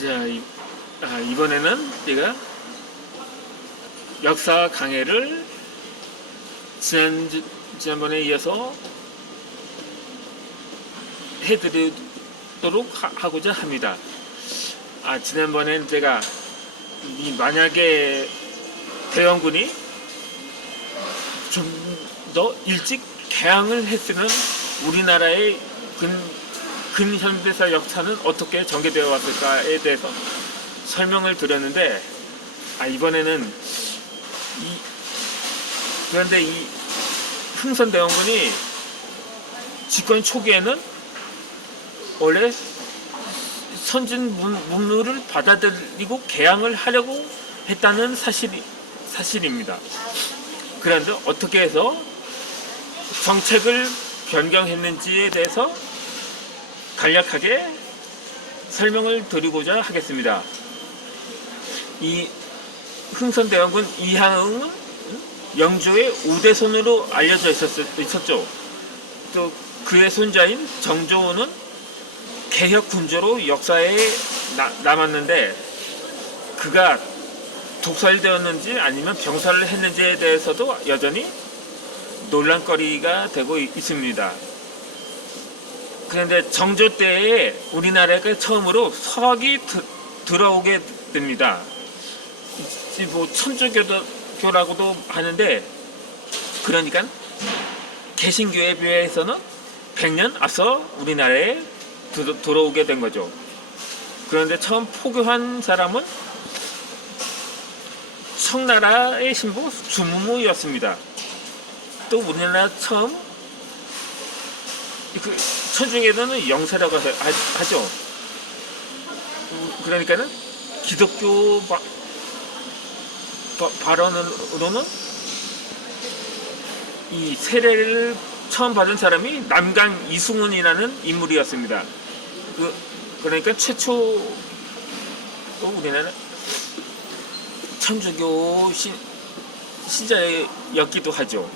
자, 이번에는 제가 역사 강해를 지난번에 이어서 해드리도록 하고자 합니다. 지난번엔 제가 만약에 대원군이 좀 더 일찍 개항을 했으면 우리나라의 근현대사 역사는 어떻게 전개되어 왔을까에 대해서 설명을 드렸는데, 이번에는 그런데 이 흥선대원군이 집권 초기에는 원래 선진 문물을 받아들이고 개항을 하려고 했다는 사실입니다. 그런데 어떻게 해서 정책을 변경했는지에 대해서 간략하게 설명을 드리고자 하겠습니다. 이 흥선대원군 이항은 영조의 우대손으로 알려져 있었죠. 또 그의 손자인 정조는 개혁군주로 역사에 남았는데, 그가 독살되었는지 아니면 병사를 했는지에 대해서도 여전히 논란거리가 되고 있습니다. 그런데 정조 때에 우리나라에 처음으로 서학이 들어오게 됩니다. 천주교라고도 하는데, 그러니까 개신교에 비해서는 100년 앞서 우리나라에 들어오게 된 거죠. 그런데 처음 포교한 사람은 청나라의 신부 주무무였습니다. 또 우리나라 처음 천주교에는 영세라고 하죠. 그러니까는 기독교 발언으로는 이 세례를 처음 받은 사람이 남강 이승훈이라는 인물이었습니다. 그러니까 최초 우리나라 천주교 신자였기도 하죠.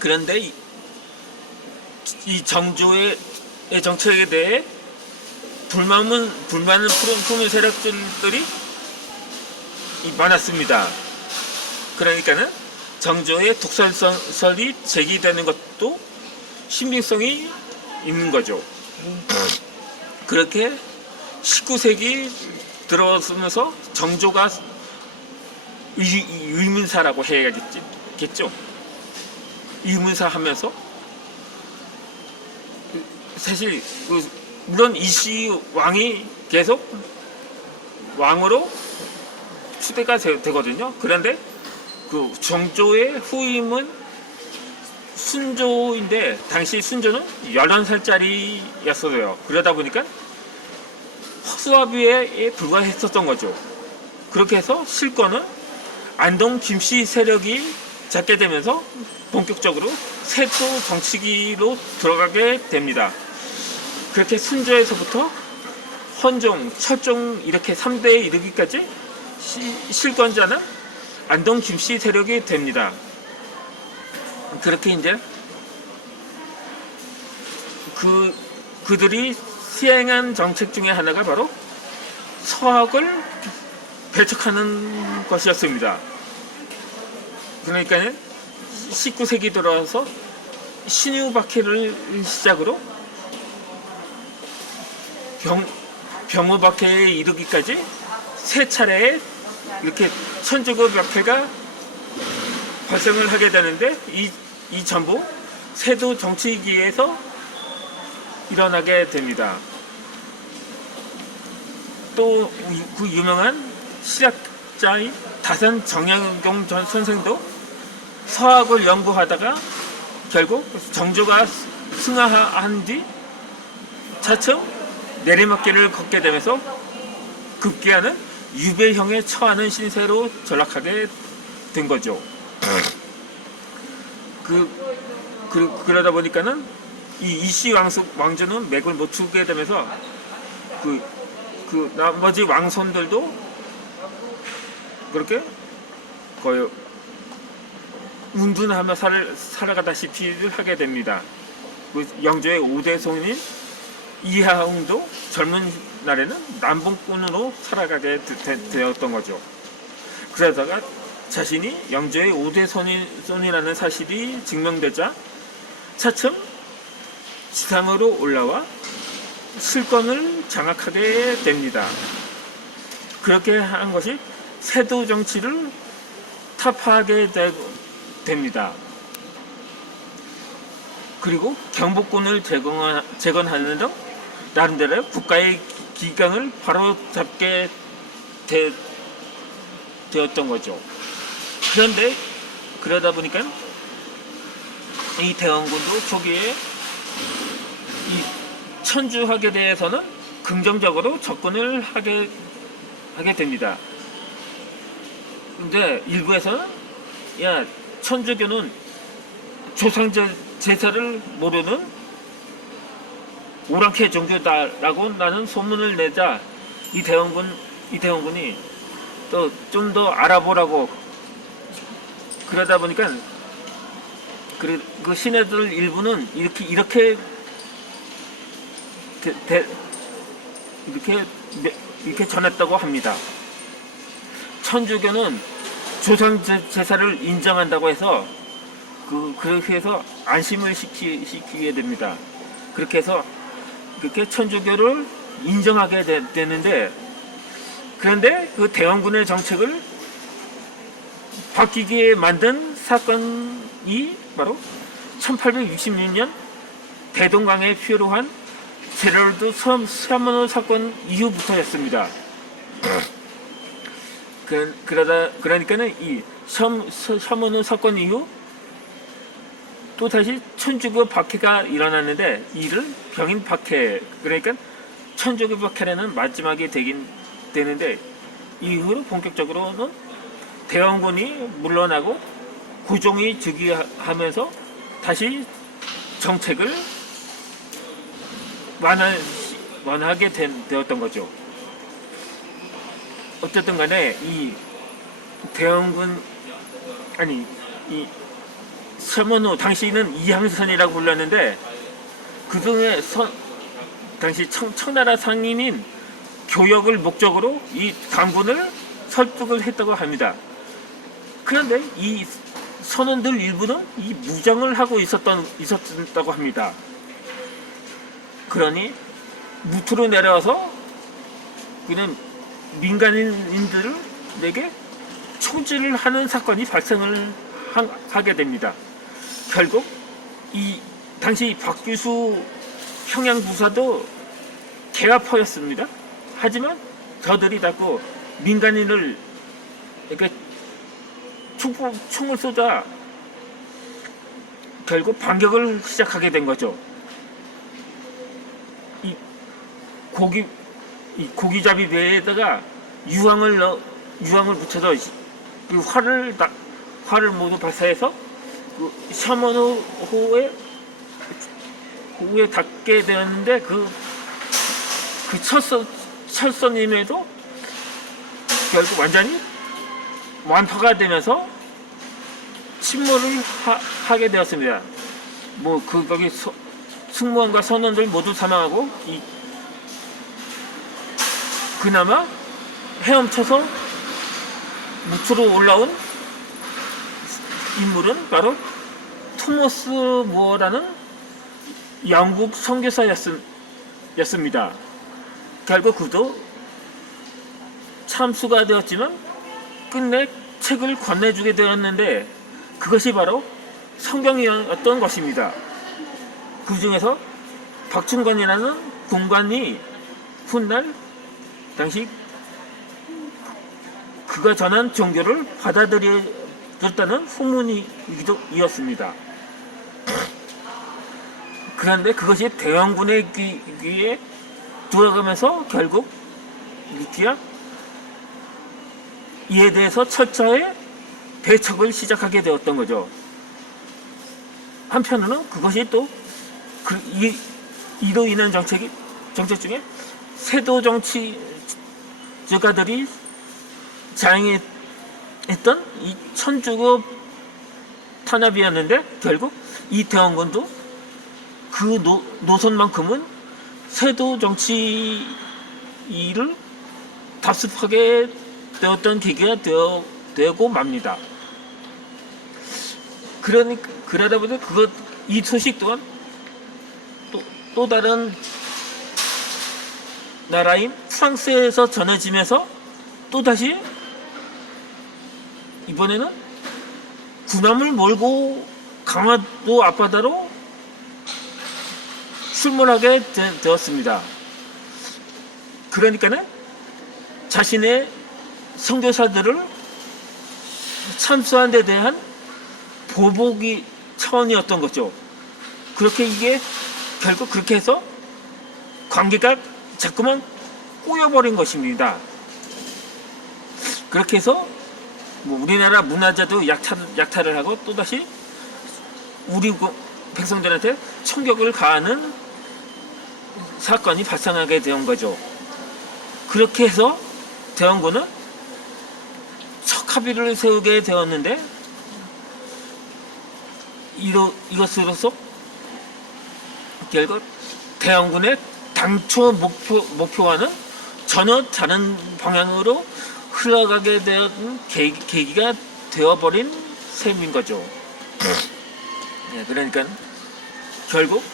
그런데 이 정조의 정책에 대해 불만을 품은 세력들이 많았습니다. 그러니까는 정조의 독설설이 제기되는 것도 신빙성이 있는 거죠. 그렇게 19세기 들어서면서 정조가 의문사라고 해야겠죠. 의문사 하면서 사실 물론 이씨 왕이 계속 왕으로 추대가 되거든요. 그런데 그 정조의 후임은 순조인데, 당시 순조는 11살짜리였어요. 그러다 보니까 허수아비에 불과했었던 거죠. 그렇게 해서 실권은 안동 김씨 세력이 잡게 되면서 본격적으로 세조 정치기로 들어가게 됩니다. 그렇게 순조에서부터 헌종, 철종 이렇게 3대에 이르기까지 실권자는 안동 김씨 세력이 됩니다. 그렇게 이제 그들이 시행한 정책 중에 하나가 바로 서학을 배척하는 것이었습니다. 그러니까 19세기 들어와서 신유박해를 시작으로 병우박해에 이르기까지 세 차례의 이렇게 천주교 박해가 발생을 하게 되는데, 이 전부 세조 정치기에서 일어나게 됩니다. 또 그 유명한 실학자인 다산 정약용 전 선생도 서학을 연구하다가 결국 정조가 승하한 뒤 차츰 내리막길을 걷게 되면서 급기야는 유배형에 처하는 신세로 전락하게 된 거죠. 그러다 보니까는 이 이씨 왕조는 맥을 못 추게 되면서 나머지 왕손들도 그렇게 거의 운둔하며 살아가다시피 하게 됩니다. 영조의 우대손인 이하웅도 젊은 날에는 남봉꾼으로 살아가게 되었던 거죠. 그러다가 자신이 영조의 5대 손이라는 사실이 증명되자 차츰 지상으로 올라와 실권을 장악하게 됩니다. 그렇게 한 것이 세도 정치를 타파하게 됩니다. 그리고 경복궁을 재건하는 등 나름대로 국가의 기강을 바로잡게 되었던 거죠. 그런데 그러다 보니까 이 대원군도 초기에 이 천주학에 대해서는 긍정적으로 접근을 하게 됩니다. 근데 일부에서는 야, 천주교는 조상 제사를 모르는 오랑캐 종교다라고 나는 소문을 내자 이 대원군이 또 좀 더 알아보라고 그러다 보니까 그 신하들 일부는 이렇게 전했다고 합니다. 천주교는 조상 제사를 인정한다고 해서 그렇게 해서 안심을 시키게 됩니다. 그렇게 해서 그렇게 천주교를 인정하게 되는데, 그런데 그 대원군의 정책을 바뀌게 만든 사건이 바로 1866년 대동강에 표류한 제럴드 샤머노 사건 이후부터였습니다. 그러니까는 이 샤머노 사건 이후 또 다시 천주교 박해가 일어났는데 이를 병인 박해, 그러니까 천주교 박해라는 마지막이 되는데 이후로 본격적으로는 대원군이 물러나고 고종이 즉위하면서 다시 정책을 완화하게 되었던 거죠. 어쨌든 간에 이 대원군 이 샤머노, 당시는 이항선이라고 불렀는데 그중에 당시 청나라 상인인 교역을 목적으로 이 강군을 설득을 했다고 합니다. 그런데 이 선원들 일부는 이 무장을 하고 있었다고 합니다. 그러니 무트로 내려와서 그냥 민간인들에게 총질을 하는 사건이 발생을 하게 됩니다. 결국 이 당시 박규수 평양부사도 개화포였습니다. 하지만 저들이 자꾸 민간인을 이렇게 총을 쏘자 결국 반격을 시작하게 된 거죠. 이 고기잡이 배에다가 유황을 붙여서 그 활을 모두 발사해서 그 샤머노 호에 닿게 되었는데 그 철선임에도 결국 완전히 완파가 되면서 침몰을 하게 되었습니다. 거기 승무원과 선원들 모두 사망하고 그나마 헤엄쳐서 무트로 올라온 인물은 바로 토머스 무어라는 영국 선교사였습니다. 결국 그도 참수가 되었지만 끝내 책을 건네주게 되었는데 그것이 바로 성경이었던 것입니다. 그 중에서 박춘관이라는 군관이 훗날 당시 그가 전한 종교를 받아들였다는 후문이었습니다. 그런데 그것이 대원군의 귀에 들어가면서 결국 루키아 이에 대해서 철저히 대척을 시작하게 되었던 거죠. 한편으로는 그것이 또 이로 인한 정책 중에 세도 정치가들이 자행했던 이 천주교 탄압이었는데 결국 이 대원군도 그 노선만큼은 세도 정치를 답습하게 되었던 계기가 되고 맙니다. 그러다 보니 이 소식 또한 또 다른 나라인 프랑스에서 전해지면서 또다시 이번에는 군함을 몰고 강화도 앞바다로 출몰하게 되었습니다. 그러니까는 자신의 선교사들을 참수한 데 대한 보복이 차원이었던 거죠. 이게 결국 그렇게 해서 관계가 자꾸만 꼬여버린 것입니다. 그렇게 해서 우리나라 문화자도 약탈을 하고 또다시 우리 백성들한테 총격을 가하는 사건이 발생하게 된 거죠. 그렇게 해서 대원군은 척합의를 세우게 되었는데, 이것으로서 결국 대원군의 당초 목표와는 전혀 다른 방향으로 흘러가게 된 계기가 되어버린 셈인 거죠. 그러니까 결국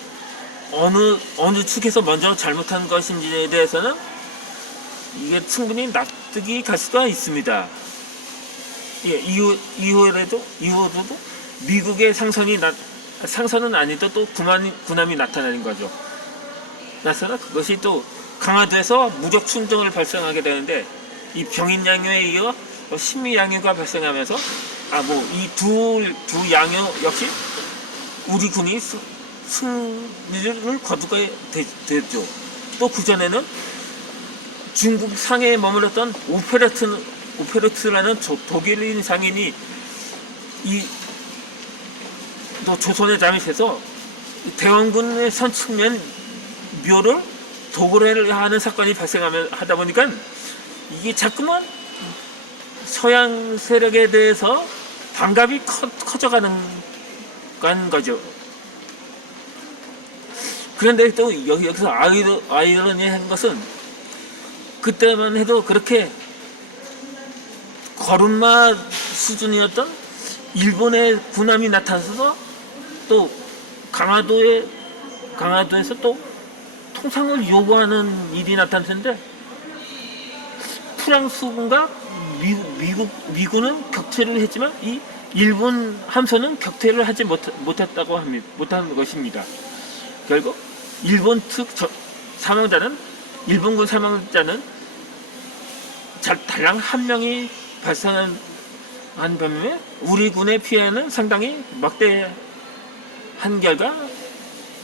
어느 측에서 먼저 잘못한 것인지에 대해서는 이게 충분히 납득이 갈 수가 있습니다. 이후에도 미국의 상선은 아니도 또 군함이 나타나는 거죠. 그것이 또 강화도에서 무력 충돌을 발생하게 되는데, 이 병인양요에 이어 신미양요가 발생하면서 이 두 양요 역시 우리 군이 승리를 거두게 됐죠. 또 그전에는 중국 상해에 머물렀던 오페르트라는 독일인 상인이 또 조선에 잠입해서 대원군의 선측면 묘를 도굴을 하는 사건이 하다 보니까 이게 자꾸만 서양 세력에 대해서 반감이 커져가는 거죠. 그런데 또 여기서 아이러니한 것은, 그때만 해도 그렇게 걸음마 수준이었던 일본의 군함이 나타나서 또 강화도에서 또 통상을 요구하는 일이 나타났는데, 프랑스군과 미군은 격퇴를 했지만 이 일본 함선은 격퇴를 하지 못한 것입니다. 결국 일본 측 일본군 사망자는 달랑 한 명이 발생한 반면에 우리 군의 피해는 상당히 막대한 결과,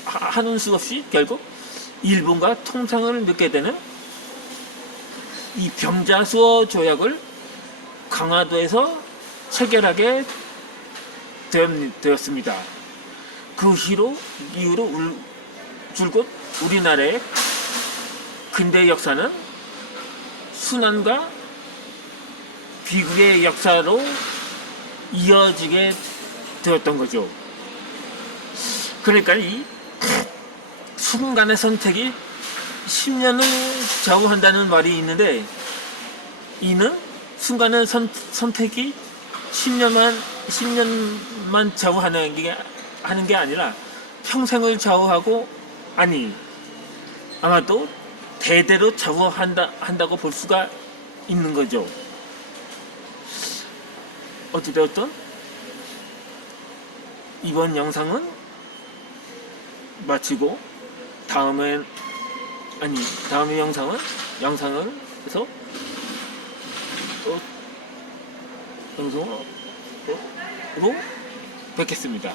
하는 수 없이 결국 일본과 통상을 맺게 되는 이 병자수어 조약을 강화도에서 체결하게 되었습니다. 그 이후로 줄곧 우리나라의 근대 역사는 순환과 비극의 역사로 이어지게 되었던 거죠. 그러니까 이 순간의 선택이 10년을 좌우한다는 말이 있는데, 이는 순간의 선택이 10년만 좌우하는 게 아니라 평생을 좌우하고, 아마도 대대로 좌우한다고 볼 수가 있는 거죠. 어찌되었든 이번 영상은 마치고 다음에 영상을 해서 또 영상으로 뵙겠습니다.